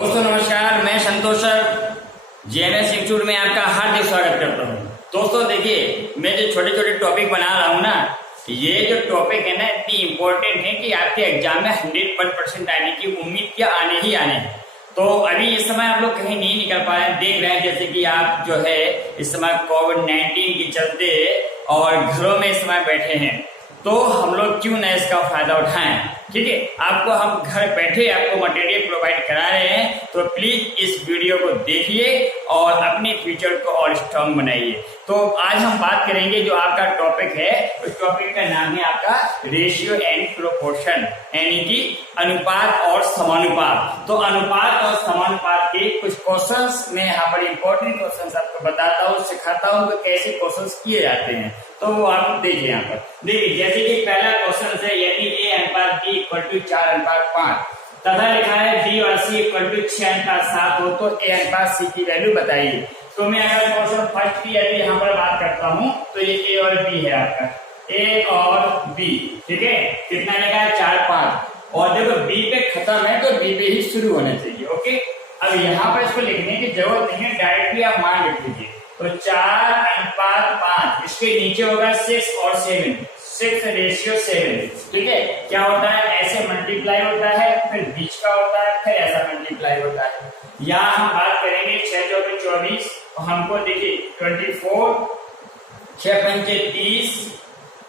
दोस्तों नमस्कार, मैं संतोष सर जेएमएस इंस्टीट्यूट में आपका हार्दिक स्वागत करता हूँ। दोस्तों देखिए, मैं जो छोटे छोटे टॉपिक बना रहा हूँ ना, ये जो टॉपिक है ना इतनी इम्पोर्टेंट है कि आपके एग्जाम में 100% आने की उम्मीद क्या आने ही आने हैं। तो अभी इस समय आप लोग कहीं नहीं निकल पा रहे हैं, देख रहे हैं जैसे कि आप जो है इस समय कोविड-19 के चलते और घरों में इस समय बैठे हैं, तो हम लोग क्यों ना इसका फायदा उठाएं। ठीक है, आपको हम घर बैठे आपको मटेरियल प्रोवाइड करा रहे हैं, तो प्लीज इस वीडियो को देखिए और अपने फ्यूचर को और स्ट्रांग बनाइए। तो आज हम बात करेंगे जो आपका टॉपिक है, उस टॉपिक का नाम है आपका रेशियो एंड प्रोपोर्शन, यानी कि अनुपात और समानुपात। तो अनुपात और समानुपात के कुछ क्वेश्चंस मैं यहाँ पर इंपॉर्टेंट क्वेश्चंस आपको बताता हूँ, सिखाता हूँ कि कैसे क्वेश्चंस किए जाते हैं। तो वो आप देखिए यहाँ पर, देखिए जैसे कि पहला क्वेश्चन है, यदि ए अनुपात बी इक्वल टू 4:5 तथा लिखा है बी और सी इक्वल टू 6:7 हो, तो ए अनुपात सी की वैल्यू बताइए। तो मैं अगर क्वेश्चन फर्स्ट की यदि यहाँ पर बात करता हूँ, तो ये ए और बी है आपका, ए और बी। ठीक है, कितना लिखा है 4:5, और देखो बी पे खत्म है तो बी पे ही शुरू होना चाहिए। ओके, अब यहाँ पर इसको लिखने की जरूरत नहीं है, डायरेक्टली आप मान लिख लीजिए। तो 4:5, इसके नीचे होगा 6 और 7, 6:7। ठीक है, क्या होता है, ऐसे मल्टीप्लाई होता है, फिर बीच का होता है, फिर ऐसा मल्टीप्लाई होता है। यहाँ हम बात करेंगे 6 × 24, और हमको देखिए 24, 6 × 30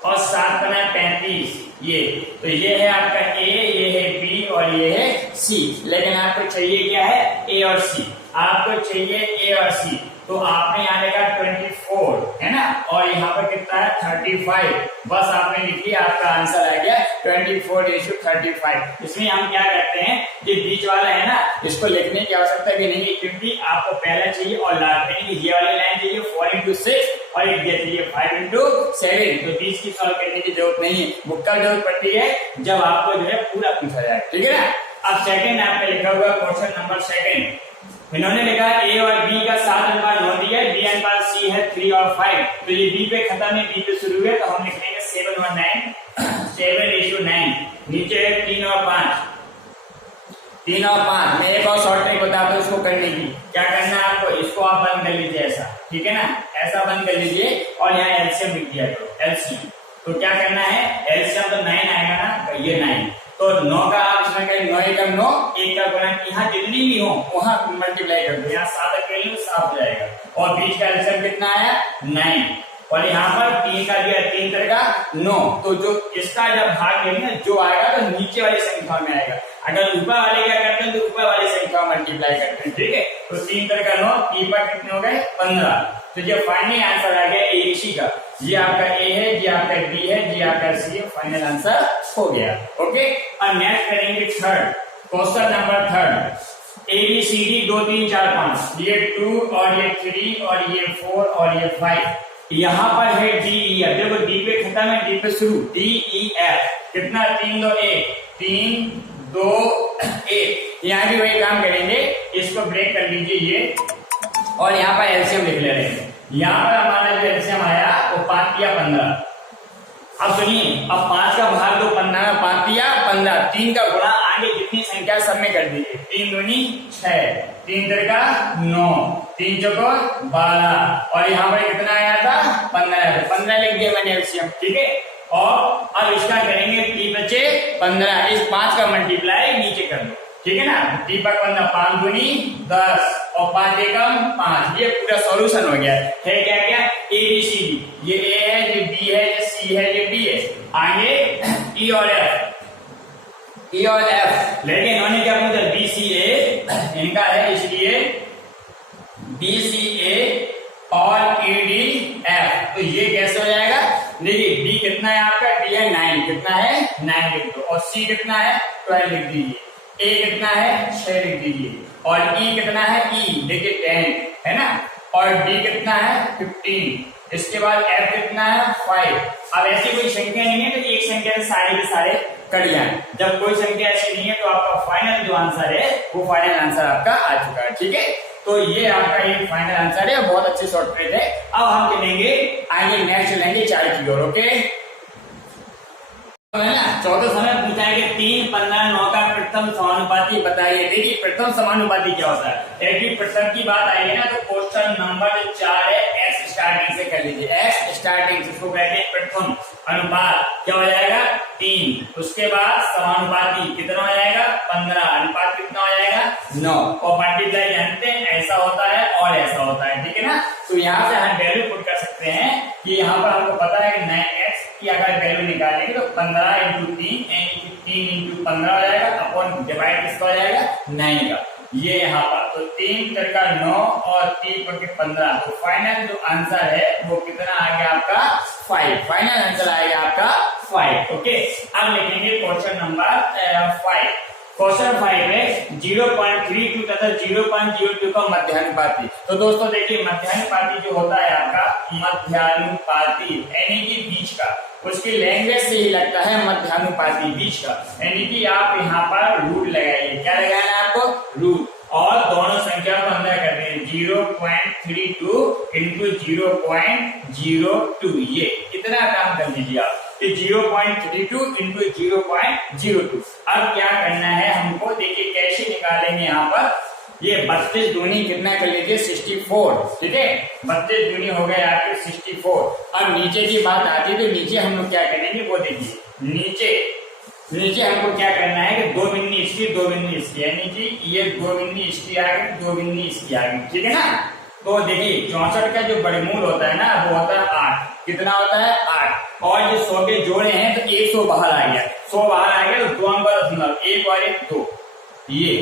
और 7 × 35, ये तो ये है आपका ए, ये है बी और ये है सी। लेकिन आपको चाहिए क्या है, ए और सी, आपको चाहिए ए और सी। तो आपने यहाँ लिखा 24 है ना, और यहाँ पर कितना है 35, बस आपने लिख लिया, आपका आंसर आ गया 24:35। इसमें हम क्या करते हैं, ये बीच वाला है ना, इसको लिखने की आवश्यकता भी नहीं है, क्योंकि आपको पहला चाहिए और लास्ट में ये वाली लाइन चाहिए 4:6 और एक दिया चाहिए 5:7। तो बीच की सॉल्व करने की जरूरत नहीं है, बुक का जरूरत पड़ती है जब आपको जो है पूरा पूछा जाए। ठीक है ना। अब सेकंड आपने लिखा हुआ क्वेश्चन नंबर सेकंड, इन्होंने लिखा ए और बी का 7:9 दिया है, बी अनुपात सी है 3 और 5। तो ये बी पे खत्म है, बी पे शुरू है, तो हम लिख लेंगे 7 और 9, 7:9। नीचे है 3 और 5, 3 और 5। मैं एक और शॉर्ट ट्रिक बताता हूँ उसको करने की। क्या करना है आपको, इसको आप बंद कर लीजिए ऐसा, ठीक है ना, ऐसा बंद कर लीजिए और यहाँ एलसीएम लिख दिया करो, एलसीएम। तो क्या करना है, एलसीएम तो 9 आएगा ना, तो ये 9, तो 9 का आप इसमें करें 9 एकम 9, 1 का गुणा यहाँ जितनी भी हो वहां मल्टीप्लाई कर दो, यहाँ 7 अकेले 7 हो जाएगा, और बीच का आंसर कितना आया 9, और यहाँ पर 3 का दिया 3 तरह का 9। तो जो इसका जब भाग देंगे जो आएगा तो नीचे वाली संख्या में आएगा, अगर ऊपर वाले क्या करते हैं तो ऊपर वाली संख्या मल्टीप्लाई करते हैं। ठीक है, तो 3 तरह का 9, 3 पर कितने हो गए 15। तो जो फाइनल आंसर आ गया एबीसी का, ये आपका ए है, ये आपका बी है, ये आपका सी है, फाइनल आंसर हो गया। ओके, और नेक्स्ट करेंगे third question number third, A B C D 2 3 4 5, ये 2 और ये 3 और ये 4 और ये 5। यहाँ पर है डी ई एफ, देखो डी पे खत्म है, डी पे शुरू, डी ई एफ कितना 3 2 1, 3 2 1। यहाँ भी वही काम करेंगे, इसको ब्रेक कर लीजिए ये, और यहाँ पर एलसीएम लिख ले रहे हैं। यहाँ पर हमारा जो एलसीएम आया वो 5 या 15। अब सुनिए, अब 5 का भाग दो 15, 5 या 15, 3 का गुणा आगे जितनी संख्या सब में कर दीजिए, 3 दूनी 6, 3 तरह का 9, 3 चौको 12, और यहाँ पर कितना आया था 15 लिख दिया मैंने एलसीएम। ठीक है, और अब इसका करेंगे टी बचे 15, इस 5 का मल्टीप्लाई नीचे कर दो। ठीक है ना, टी पर 15, 5 दूनी 10 और 5 एकम 5, ये पूरा सॉल्यूशन हो गया है। क्या क्या, एबीसीडी, ये ए है, ये बी है, ये सी है, ये डी है, आगे ई और एफ, ई और एफ। लेकिन इन्होंने क्या पूछा, बी सी ए इनका है, इसलिए बी सी ए और ई डी एफ। तो ये कैसे हो जाएगा, देखिए बी कितना है आपका, डी है 9, कितना है 9 लिख दो, और सी कितना है 12 लिख दीजिए, ए कितना है 6 लिख दीजिए, और ई कितना है, ई देखिए 10 है ना, और डी कितना है 15, इसके बाद एफ कितना है 5। अब ऐसी कोई संख्या नहीं है तो एक संख्या से सारे के सारे कट जाए। जब कोई संख्या ऐसी नहीं है तो आपका फाइनल जो आंसर है वो फाइनल आंसर आपका आ चुका है। ठीक है, तो ये आपका ये फाइनल आंसर है, बहुत अच्छी शॉर्ट ट्रिक है। अब हम चलेंगे आगे नेक्स्ट चलेंगे 4 की ओर। ओके। है ना। चौथा समय पूछा है कि 3, 15, 9 का प्रथम समानुपाती बताइए। देखिए प्रथम समानुपाती क्या होता है। एक प्रथम की बात आएगी ना तो क्वेश्चन नंबर 4 है, एक्स स्टार्टिंग से कर लीजिए। एक्स स्टार्टिंग इसको कहते हैं प्रथम अनुपात। क्या हो जाएगा 3। उसके बाद समानुपाती कितना हो जाएगा 15। अनुपात कितना हो जाएगा 9। और मल्टीप्लाई जानते हैं ऐसा होता है और ऐसा होता है, ठीक है ना। तो यहाँ से हम वैल्यू पुट कर सकते हैं कि यहाँ पर हमको पता है कि 9x की अगर वैल्यू निकालेंगे तो 15 इंटू 3 इंटू 15 हो जाएगा अपॉन डिवाइड किसका हो जाएगा 9 का। ये यहाँ पर तो 3 का 9 और 3 पर 15। तो फाइनल जो आंसर है वो कितना आ गया आपका 5। फाइनल आंसर आएगा आपका 5। ओके, अब लिखेंगे क्वेश्चन नंबर 5। क्वेश्चन 5 है 0.32 तथा 0.02 का मध्यानुपाती। तो दोस्तों देखिए मध्यानुपाती जो होता है आपका मध्यानुपाती यानी कि बीच का, उसकी लैंग्वेज से ही लगता है मध्यानुपाती बीच का, यानी कि आप यहाँ पर रूट लगाइए। क्या लगाना है आपको रूट, और दोनों संख्या को अंदर कर देंगे 0.32 इंटू 0.02। ये इतना काम कर लीजिए आप 0.32 इंटू 0.02। अब क्या करना है हमको, देखिए कैसे निकालेंगे यहाँ पर। ये 32 दूनी कितना कर लीजिए 64, ठीक है। 32 दूनी हो गए आपके 64। अब नीचे की बात आती है तो नीचे हम लोग क्या करेंगे वो देखिए। नीचे हमको क्या करना है कि 2 बिन्नी इसकी 2 बिन्नी इसकी, यानी कि ये 2 बिन्नी इसकी आ गई 2 बिन्नी इसकी आ गई, ठीक है ना। तो देखिए 64 का जो बड़मूल होता है ना वो होता है 8। कितना होता है 8। और जो 100 के जोड़े हैं तो 100 बाहर आ गया, 100 बाहर आ गया तो 2 नंबर दशमलव 1 और 1 2। ये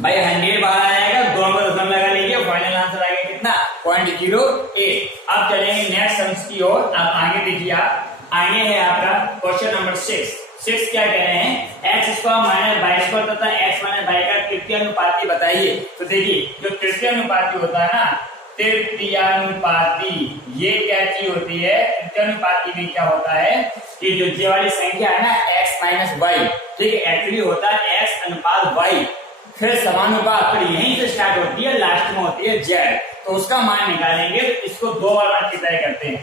भाई 100 बाहर आएगा, 2 नंबर दशमलव लगा लीजिए। फाइनल आंसर आएगा कितना 0.08। अब चलेंगे नेक्स्ट सम्स की ओर। अब आगे देखिए आप, आगे है आपका क्वेश्चन नंबर 6 क्या कह रहे हैं X square minus Y square तथा एक्स माइनस वाई का तृतीयानुपाती बताइए। तो देखिए जो तृतीयानुपाती होता है ना, तृतीयानुपाती ये क्या चीज होती है। तृतीयानुपाती में क्या होता है कि जो ये वाली संख्या है ना x माइनस वाई, ठीक है, एक्चुअली होता है x अनुपात y, फिर समानुपात फिर यहीं से स्टार्ट होती है, लास्ट में होती है z। तो उसका मान निकालेंगे तो इसको 2 बार मल्टीप्लाई करते हैं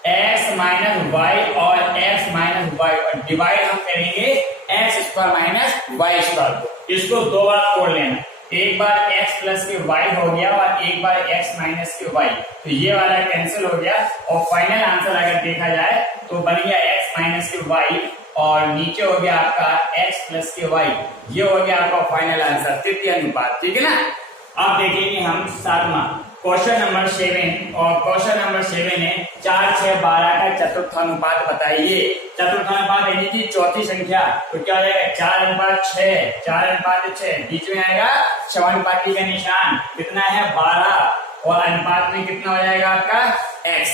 x माइनस वाई और x माइनस वाई, और डिवाइड हम करेंगे X square minus Y square. इसको 2 बार तोड़ लेना, एक बार x प्लस के y हो गया और एक बार x माइनस के y। तो ये वाला कैंसिल हो गया और फाइनल आंसर अगर देखा जाए तो बन गया x माइनस के y और नीचे हो गया आपका x प्लस के y। ये हो गया आपका फाइनल आंसर तृतीयानुपात, ठीक है ना। अब देखेंगे हम 7वां क्वेश्चन नंबर 7। और क्वेश्चन नंबर 7 है 4, 6, 12 का चतुर्थानुपात बताइए। चतुर्थानुपात यानी कि चौथी संख्या, तो क्या हो जाएगा 4:6, 4:6। बीच में आएगा समानुपाती का निशान, कितना है 12, और अनुपात में कितना हो जाएगा आपका x।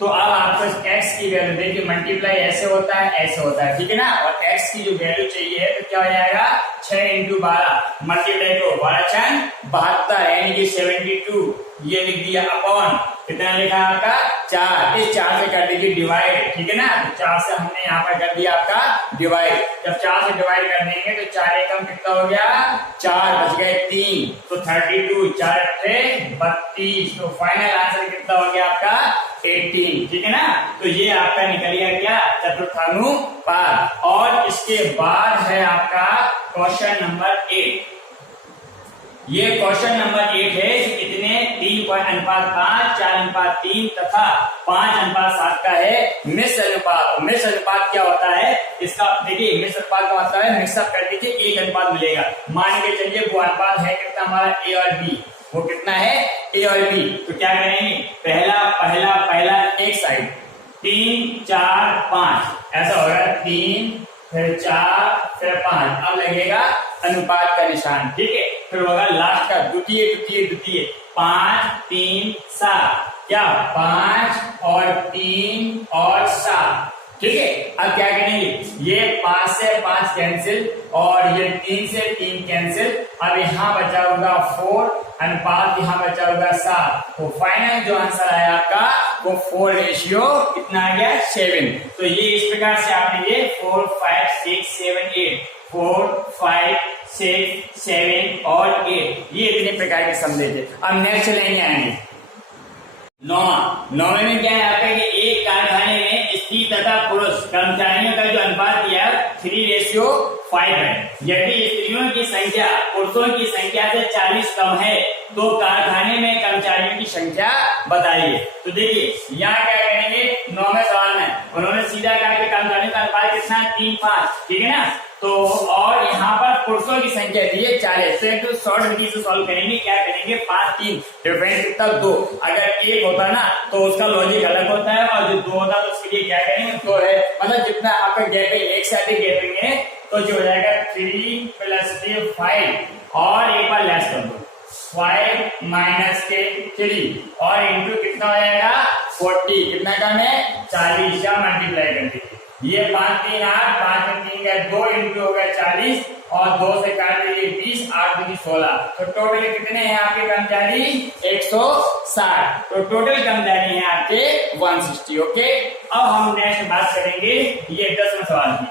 तो अब आपको x की वैल्यू देखिए, मल्टीप्लाई ऐसे होता है ऐसे होता है, ठीक है ना। और x की जो वैल्यू चाहिए तो क्या हो जाएगा 6 इंटू 12 मल्टीप्लाई को 12 6 72 यानी कि 72। ये लिख दिया अपॉन कितना लिखा आपका 4। इस 4 से कर दीजिए डिवाइड, ठीक है ना। तो 4 से हमने यहाँ पर कर दिया आपका डिवाइड। जब 4 से डिवाइड कर देंगे तो 4 एकम कितना हो गया 4, बच गए 3, तो 32, 4 32। तो फाइनल आंसर कितना हो गया आपका 18, ठीक है ना। तो ये आपका निकल गया क्या चतुर्थानुपात। और इसके बाद है आपका क्वेश्चन नंबर 8। ये क्वेश्चन नंबर 8 है कितने 3.5, 4:3 तथा 5:7 का है मिश्र अनुपात। मिश्र अनुपात क्या होता है इसका, देखिए मिश्र अनुपात का मतलब है मिक्सअप कर दीजिए एक अनुपात मिलेगा। मान के चलिए वो अनुपात है कितना हमारा A और B, वो कितना है A और B। तो क्या करेंगे पहला एक साइड 3, 4, 5 ऐसा होगा, 3 फिर 4 फिर 5। अब लगेगा अनुपात का निशान, ठीक है। फिर होगा लास्ट का द्वितीय 5, 3, 7। क्या 5 और 3 और 7, ठीक है। अब क्या करेंगे ये 5 से 5 कैंसिल और ये 3 से 3 कैंसिल। अब यहाँ बचा होगा 4, अनुपात यहाँ बचा होगा 7। तो फाइनल जो आंसर आया आपका वो 4:, कितना आ गया 7। तो ये इस प्रकार से आपने ये 4, 5, 6, 7, 8 4, 5, 6, 7 और 8 ये इतने प्रकार के समझे थे। अब नेक्स्ट चलेंगे आएंगे नौवे में क्या है आपका कि एक कारखाने में स्त्री तथा पुरुष कर्मचारियों का जो अनुपात दिया 3:5 है। यदि स्त्रियों की संख्या पुरुषों की संख्या से 40 कम है तो कारखाने में कर्मचारियों की संख्या बताइए। तो देखिए यहाँ क्या करेंगे, 9वें सवाल में उन्होंने सीधा कहा कि कर्मचारियों का अनुपात कितना 3:5, ठीक है ना। तो और यहाँ पर पुरुषों की संख्या दी है 40, तो एक शॉर्ट विधि से सॉल्व करेंगे। क्या करेंगे, 5 3 डिफरेंस कितना 2। अगर 1 होता ना तो उसका लॉजिक अलग होता है, और जो 2 होता तो उसके लिए क्या करेंगे 2 है। मतलब जितना आपका गैपिंग एक साथ ही गैपिंग है तो जो हो जाएगा 3 + 3 5, और एक बार लेस कर दो 5 - के 3 और इंटू कितना हो जाएगा 40, कितना कम है 40, या मल्टीप्लाई कर दीजिए। ये 5 3 8, 5 में 3 गए 2 इंटू हो गया 40, और 2 से काट दीजिए 20, 8 दूनी 16। तो टोटल कितने हैं आपके कर्मचारी 160। तो टोटल कर्मचारी हैं आपके 160। ओके, अब हम नेक्स्ट बात करेंगे ये 10वें सवाल की।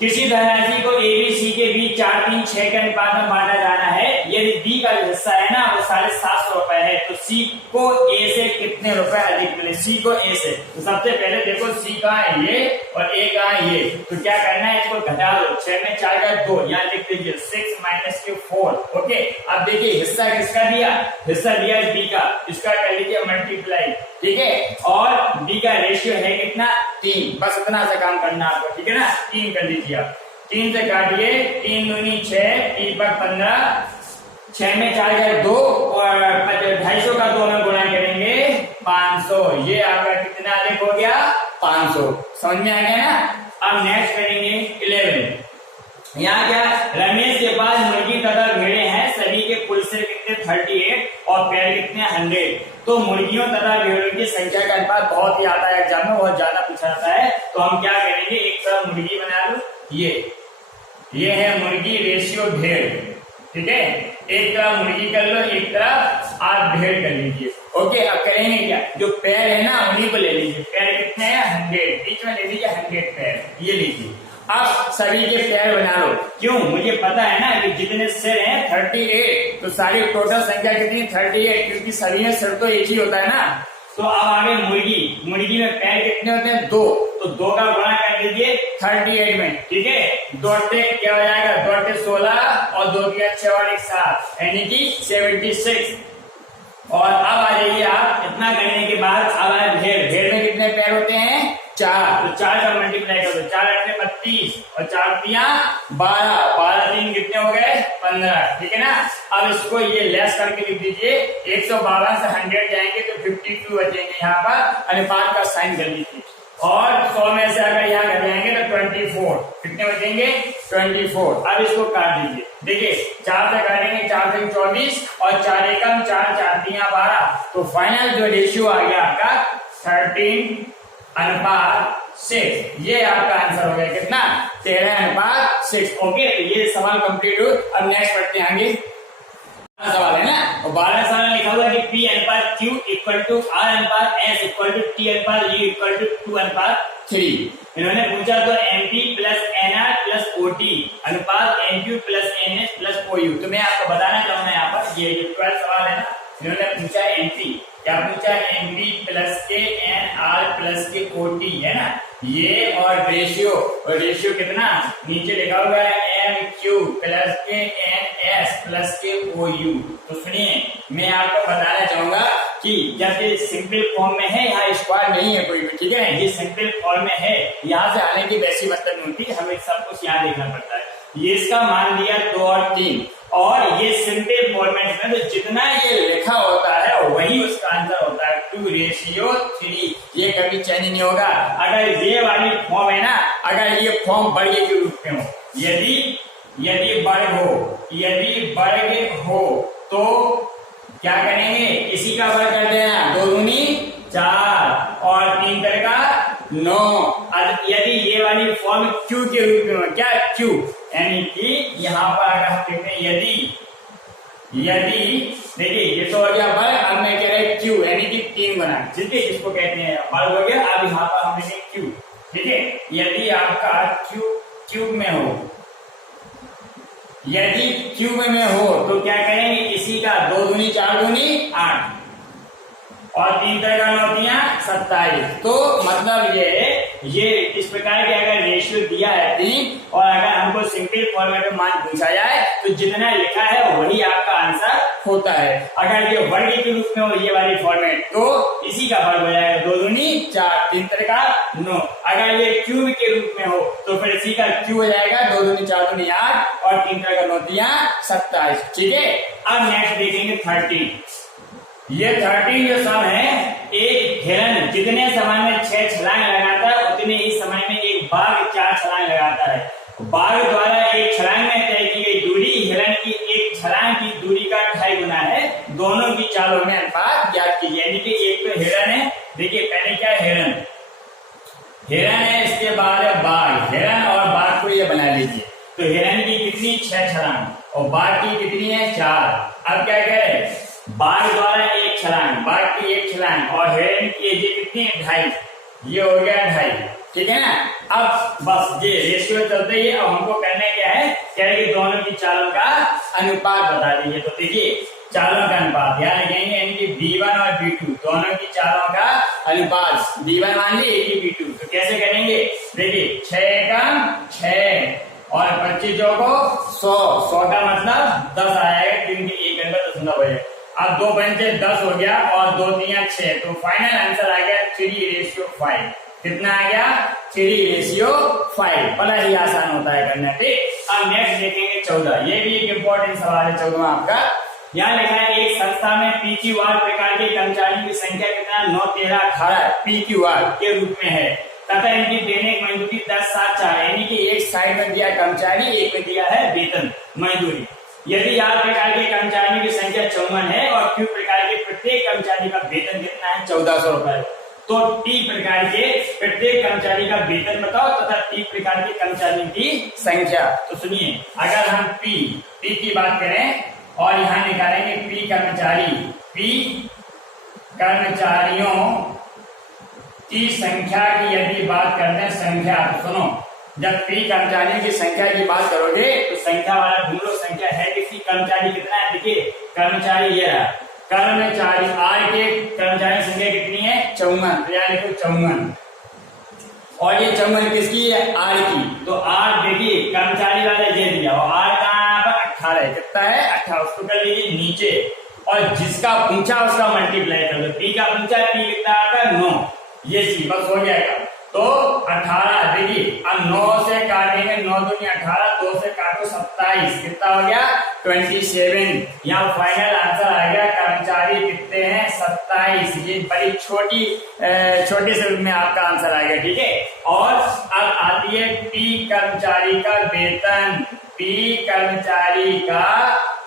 किसी धनराशि को ABC के बीच 4 3 6 के अनुपात में बांटा जाना है। यदि B का जो हिस्सा है ना वो 750 रुपए है, तो C को A से कितने रुपए अधिक मिले, C को A से। तो सबसे पहले देखो C कहाँ है ये और A कहाँ है ये, तो क्या करना है इसको घटा दो। 6 में 4 का 2, यहाँ लिख लीजिए 6 - के 4। ओके, अब देखिए हिस्सा किसका दिया, हिस्सा दिया B का, इसका कर लीजिए मल्टीप्लाई, ठीक है। और B का रेशियो है कितना 3, बस इतना सा काम करना आपको, ठीक है ना। 3 कर लीजिए आप, 3 से काटिए 3 दूनी 6, 3 पर 15, 6 में 4 का 2, और 250 का 2 में गुणा करेंगे 500। ये आपका कितना अधिक हो गया 500। समझ में आ गया ना। अब नेक्स्ट करेंगे 11। यहाँ क्या, रमेश के पास मुर्गी तथा भेड़े हैं, सभी के कुल से कितने 38 और पेड़ कितने 100। तो मुर्गियों तथा भेड़ों की संख्या का अनुपात बहुत ही आता है एग्जाम में, बहुत ज्यादा पूछा जाता है। तो हम क्या करेंगे, एक तरफ मुर्गी बना लो, ये है मुर्गी रेशियो भेड़, ठीक है। एक तरफ मुर्गी कर लो, एक तरफ आप भेड़ कर लीजिए। ओके, अब करेंगे क्या, जो पैर है ना उन्हीं को ले लीजिए। पैर कितने हैं 100, बीच में ले लीजिए 100 पैर, ये लीजिए। अब सभी के पैर बना लो, क्यों, मुझे पता है ना कि जितने सिर हैं 38, तो सारी टोटल संख्या कितनी 38, क्योंकि सभी में सिर तो एक ही होता है ना। तो अब आगे मुर्गी में पैर कितने होते हैं 2, तो 2 का गुणा कर दीजिए 38 में, ठीक है। 2 क्या हो जाएगा 2 16 और 2 6 और 1 7, यानी कि 76। और अब आ जाइए आप, इतना करने के बाद अब आए भेड़ में कितने पैर होते हैं 4, तो 4 का मल्टीप्लाई कर दो, 4 8 32 और 4 3 12, 12 3 कितने हो गए 15, ठीक है ना। अब इसको ये लेस करके लिख दीजिए, 152 से 100 जाएंगे तो 52 बचेंगे, यहाँ पर अनुपात का साइन कर लीजिए। और 100 में से अगर यहाँ कर जाएंगे तो 24, कितने बचेंगे 24। अब इसको काट दीजिए, देखिए 4 से काटेंगे 4 से 24 और 4 एकम 4 4 3 12, तो फाइनल जो रेशियो आ गया आपका 13:6। ये आपका आंसर हो गया कितना 13:6। ओके, तो ये सवाल कंप्लीट हो। अब नेक्स्ट पढ़ते हैं आगे सवाल है ना, और 12 सवाल लिखा हुआ है कि P/Q = R/S = T/U = 2/3। इन्होंने पूछा तो MP + NR + OT अनुपात NQ + NS + OU। तो मैं आपको बताना चाहूंगा यहाँ पर ये 12 सवाल है ना, इन्होंने पूछा MP, क्या पूछा MP + के NR + के OT है ना, ये और रेशियो कितना नीचे लिखा हुआ है MQ + के NS + के OU। तो सुनिए मैं आपको बताना चाहूंगा कि जब ये सिंपल फॉर्म में है, यहाँ स्क्वायर नहीं है कोई भी, ठीक है। ये सिंपल फॉर्म में है, यहाँ से आने की वैसी मतलब नहीं होती, हमें सब कुछ यहाँ देखना पड़ता है। ये इसका मान दिया 2 और 3, और ये सिंपल फॉर्मेट में तो जितना ये लिखा होता है वही उसका आंसर होता है 2:3। ये कभी चेंज नहीं होगा। अगर ये वाली फॉर्म है ना, अगर ये फॉर्म वर्ग के रूप में हो, यदि वर्ग हो तो क्या करेंगे, इसी का वर्ग कर देना, 2 दूनी 4 और 3 का 9। यदि ये वाली फॉर्म Q के रूप में हो, क्या Q, यानी कि यहाँ पर अगर हम कहते हैं यदि देखिए ये तो हो गया वर्ग, अब मैं कह रहे Q यानी कि 3 गुना, ठीक है, जिसको कहते हैं वर्ग हो गया। अब यहाँ पर हम लिखेंगे Q, ठीक है। यदि आपका क्यूब में हो, यदि क्यूब में हो तो क्या करेंगे, इसी का 2 दूनी 4 दूनी 8 और 3 3 9 27। तो मतलब ये इस प्रकार के अगर रेशियो दिया है 3 और अगर हमको सिंपल फॉर्मेट में मान पूछा जाए तो जितना लिखा है वही आपका आंसर होता है। अगर ये वर्ग के रूप में हो ये वाली फॉर्मेट तो इसी का वर्ग हो जाएगा, 2 दूनी 4, 3 3 9। अगर ये क्यूब के रूप में हो तो फिर इसी का क्यूब हो जाएगा, 2 दूनी 4 दूनी 8 और 3 3 9 27। ठीक है, अब नेक्स्ट देखेंगे 13। ये 13 जो सम है, एक हिरन जितने समय में 6 छलांग लगाता है उतने ही समय में एक बाघ 4 छलांग लगाता है। बाघ द्वारा एक छलांग में तय की गई दूरी हिरन की एक छलांग की दूरी का 2.5 गुना है। दोनों की चालों में अनुपात ज्ञात कीजिए। यानी कि एक तो हिरन है, देखिए पहले क्या है, हिरन है, इसके बाद है बाघ। हिरन और बाघ को ये बना लीजिए। तो हिरन की कितनी 6 छलांग और बाघ की कितनी है 4। अब क्या करें, बाघ द्वारा एक छलांग, बाघ की एक छलांग और हिरन की ये कितनी है 2.5, ये हो गया 2.5। ठीक है ना। अब बस ये रेशियो चलते ही अब हमको करना क्या है, कह रहे कि दोनों की चालों का अनुपात बता दीजिए। तो देखिए चालों का अनुपात यहाँ लिखेंगे, यानी कि B1 और B2 दोनों की चालों का अनुपात। B1 मान ली कि B2, तो कैसे करेंगे, देखिए 6 कम 6 और 25 को 100 का मतलब 10 आएगा, क्योंकि 1 घंटा 10 हो जाएगा। अब 2 पंचे 10 हो गया और 2 3 6, तो फाइनल आंसर आ गया 3:5। कितना आ गया, 3:5। बड़ा ही आसान होता है करना। ठीक, अब नेक्स्ट देखेंगे 14। ये भी एक इम्पोर्टेंट सवाल है 14 आपका। यहाँ लिखा है एक संस्था में PQR प्रकार के कर्मचारियों की संख्या कितना 9 13 18 PQR के रूप में है तथा इनकी दैनिक मजदूरी 10 7 4। यानी कि एक साइड में दिया कर्मचारी, एक में दिया है वेतन मजदूरी। यदि आर प्रकार के कर्मचारियों की संख्या 54 है और क्यू प्रकार के प्रत्येक कर्मचारी का वेतन कितना है 1400 रुपए, तो टी प्रकार के प्रत्येक कर्मचारी का वेतन बताओ तथा टी प्रकार के कर्मचारियों की संख्या। तो सुनिए, अगर हम पी की बात करें और यहाँ निकालेंगे पी कर्मचारियों की संख्या की यदि बात करते हैं संख्या, तो सुनो, जब पी कर्मचारियों की संख्या की बात करोगे तो संख्या वाला ढूंढ लो, संख्या है किसी कर्मचारी कितना है। देखिए कर्मचारी ये रहा, कर्मचारी आर के कर्मचारी संख्या कितनी है 54, तो यहाँ लिखो 54 और ये 54 किसकी है आर की। तो आर देखिए कर्मचारी वाला ये दिया और आर कहाँ पर 18 है, कितना है 18, उसको कर लीजिए नीचे और जिसका पूछा उसका मल्टीप्लाई कर लो। पी का पूछा, पी कितना आता है 9, ये सी बस हो जाएगा। तो 18 देखिए, अब 9 से काटेंगे, 9 दूनी 18, 2 से काटो 27, कितना हो गया 27। यहाँ फाइनल आंसर आ गया कर्मचारी कितने हैं 27। ये बड़ी छोटे से रूप में आपका आंसर आ गया। ठीक है, और अब आती है पी कर्मचारी का वेतन। पी कर्मचारी का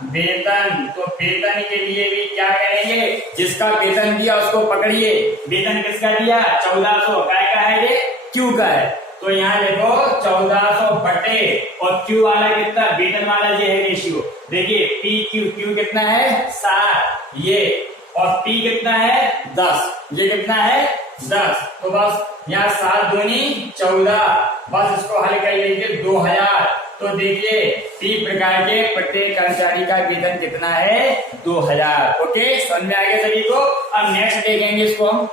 वेतन, तो वेतन के लिए भी क्या करेंगे, जिसका वेतन दिया उसको पकड़िए। वेतन किसका दिया 1400, काय का है ये क्यू का है, तो यहाँ देखो 1400 बटे और क्यू वाला कितना, वेतन वाला ये है रेशियो। देखिए पी क्यू कितना है 7 ये, और पी कितना है 10, ये कितना है 10। तो बस यहाँ 7 दूनी 14, बस इसको हल कर लीजिए 2000। तो देखिए टी प्रकार के प्रत्येक कर्मचारी का वेतन कितना है 2000। ओके, समझ में आ गया सभी को। अब नेक्स्ट देखेंगे इसको हम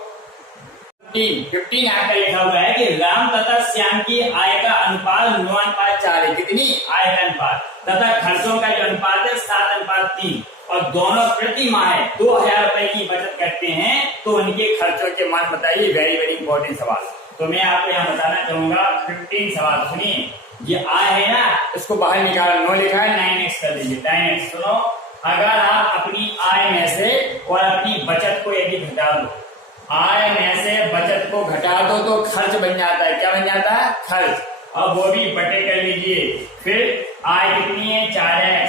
15 आपका लिखा हुआ है कि राम तथा श्याम की आय का अनुपात 9:4 है। कितनी आय का अनुपात, तथा खर्चों का जो अनुपात है 7:3 और दोनों प्रति माह 2000 रुपए की बचत करते हैं, तो उनके खर्चों के मान बताइए। वेरी वेरी इंपॉर्टेंट सवाल। तो मैं आपको यहाँ बताना चाहूंगा 15 सवाल सुनिए। ये आय है ना, इसको बाहर निकालो, 9 लिखा है 9x कर दीजिए 9x। सुनो, अगर आप अपनी आय में से और अपनी बचत को यदि घटा दो, आय में से बचत को घटा दो तो खर्च बन जाता है। क्या बन जाता है खर्च। अब वो भी बटे कर लीजिए। फिर आय कितनी है 4x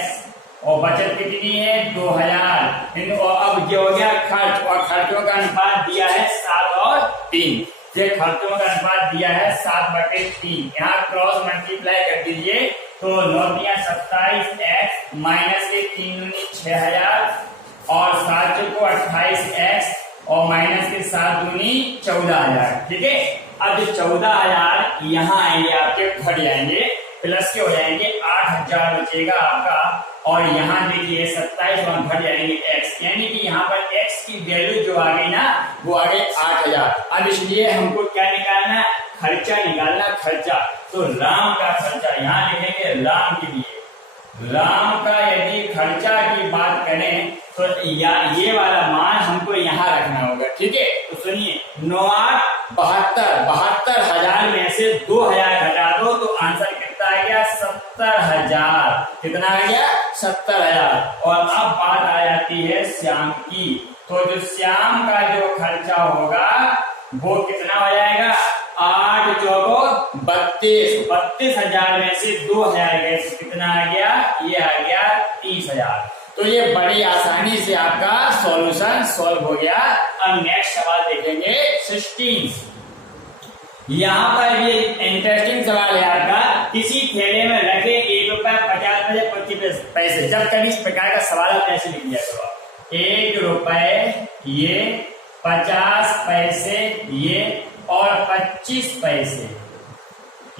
और बचत कितनी है 2000। और अब ये हो गया खर्च, और खर्चों का अनुपात दिया है 7 और 3। ये खर्चों का अनुपात दिया है 7/3। यहाँ क्रॉस मल्टीप्लाई कर दीजिए तो 9 × 27x माइनस के 3 दूनी 6000 और 7 को 28x और माइनस के 7 दूनी 14000। ठीक है, अब 14000 यहाँ आएंगे, आपके घट जाएंगे प्लस के हो जाएंगे 8,000 बचेगा आपका, और यहाँ देखिए 27 वहां घट जाएंगे x, यानी कि यहाँ पर x की वैल्यू जो आ गई ना वो आ गई 8,000। अब इसलिए हमको क्या निकालना, खर्चा निकालना, खर्चा। तो राम का खर्चा यहाँ लिखेंगे, राम के लिए, राम का यदि खर्चा की बात करें तो ये वाला मान हमको यहाँ रखना होगा, ठीक है। तो सुनिए 72,000 में से 2,000 घटा दो तो आंसर कितना आ गया, 70,000। कितना आ गया, 70,000। और अब बात आ जाती है श्याम की, तो जो श्याम का जो खर्चा होगा वो कितना हो जाएगा, 8 चौको 32,000 में से 2,000 गए तो कितना आ गया, ये आ गया 30,000। तो ये बड़ी आसानी से आपका सॉल्यूशन सॉल्व हो गया। अब नेक्स्ट सवाल देखेंगे 16। यहाँ पर ये इंटरेस्टिंग सवाल है आपका, किसी थैले में रखे 1 रुपया 50 पैसे 25 पैसे। जब कभी इस प्रकार का सवाल आप ऐसे लिख दिया करो, 1 रुपए ये, 50 पैसे ये, और 25 पैसे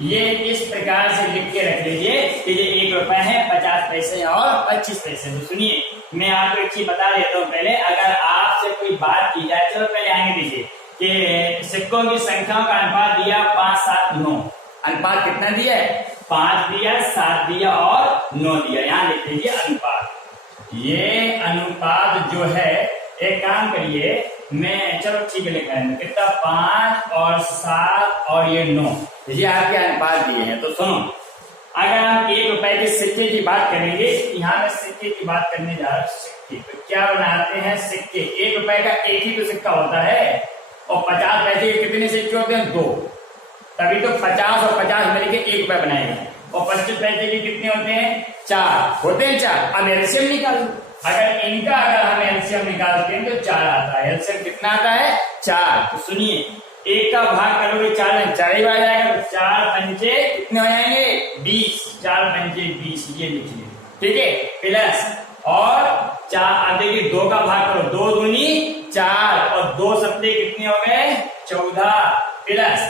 ये, इस प्रकार से लिख के रख लीजिए कि ये 1 रुपए है, 50 पैसे और 25 पैसे। तो सुनिए मैं आपको एक चीज बता देता हूँ पहले, अगर आपसे कोई बात की जाए, चलो पहले आगे दीजिए कि सिक्कों की संख्याओं का अनुपात दिया 5, 7, 9। अनुपात कितना दिया है, 5 दिया, 7 दिया और 9 दिया। यहाँ लिख लीजिए अनुपात। ये अनुपात जो है, एक काम करिए, मैं चलो ठीक है लिखा है कितना, 5 और 7 और ये 9, ये आपके अनुपात दिए हैं। तो सुनो, अगर हम 1 रुपए के सिक्के की बात करेंगे, यहाँ में सिक्के की बात करने जा रहे हैं, सिक्के तो क्या बनाते हैं, सिक्के 1 रुपए का एक ही तो सिक्का होता है, और 50 पैसे के कितने सिक्के होते हैं, 2, तभी तो 50 और 50 मिलकर 1 रुपए बनाएगा। और 25 पैसे के कितने होते हैं, 4 होते हैं, 4। अब एलसीएम निकालो, अगर इनका अगर हम एलसीएम निकालते हैं तो 4 आता है। एलसीएम कितना आता है, 4। तो सुनिए, 1 का भाग करोगे 4 में, 4 ही बार जाएगा, तो 4 पंचे कितने हो जाएंगे, 20, 4 पंचे 20, ये लिखिए, ठीक है। प्लस और 4, अब देखिए 2 का भाग करो, 2 दूनी 4, और 2 सत्ते कितने हो गए, 14, प्लस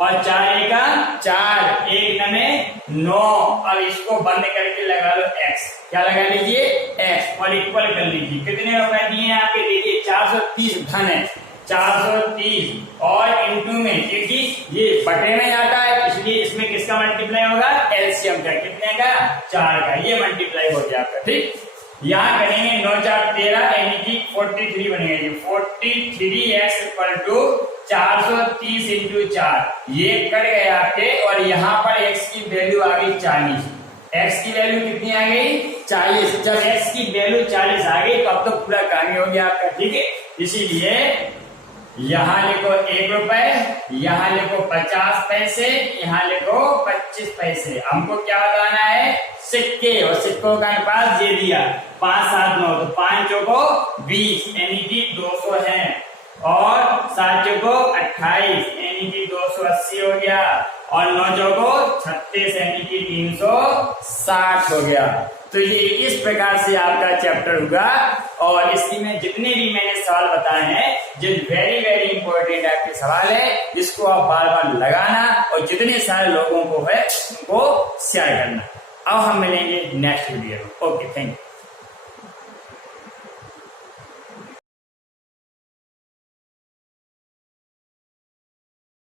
और 4 एका 4, 1 नमे 9। अब इसको बंद करके लगा लो x, क्या लगा लीजिए, x, और इक्वल कर लीजिए। कितने रुपए दिए हैं आपके, देखिए 430 धन है, 430 और इंटू में, क्योंकि ये बटे में आता है इसलिए इसमें किसका मल्टीप्लाई होगा, एलसीएम का, कितने का, 4 का, ये मल्टीप्लाई हो गया आपका, ठीक। यहाँ करेंगे 9 4 13, यानी कि 43 बनेगा, 43x इक्वल टू 430 इंटू 4, ये कट गए आपके, और यहाँ पर x की वैल्यू आ गई 40। x की वैल्यू कितनी आ गई, 40। जब x की वैल्यू 40 आ गई तो अब तो पूरा काम ही हो गया आपका, ठीक है। इसीलिए यहाँ लिखो 1 रुपए, यहाँ लिखो 50 पैसे, यहाँ लिखो 25 पैसे। हमको क्या बताना है, सिक्के, और सिक्कों का अनुपात ये दिया 5, 7, 9, तो 5 चौको 20 यानी कि 200 है, और 7 चौको 28 यानी कि 280 हो गया, और 9 चौको 36 यानी कि 360 हो गया। तो ये इस प्रकार से आपका चैप्टर होगा, और इसकी में जितने भी मैंने सवाल बताए हैं, जो वेरी वेरी इंपॉर्टेंट आपके सवाल है, इसको आप बार बार लगाना और जितने सारे लोगों को है उनको शेयर करना। अब हम मिलेंगे नेक्स्ट वीडियो में। Okay, thank you.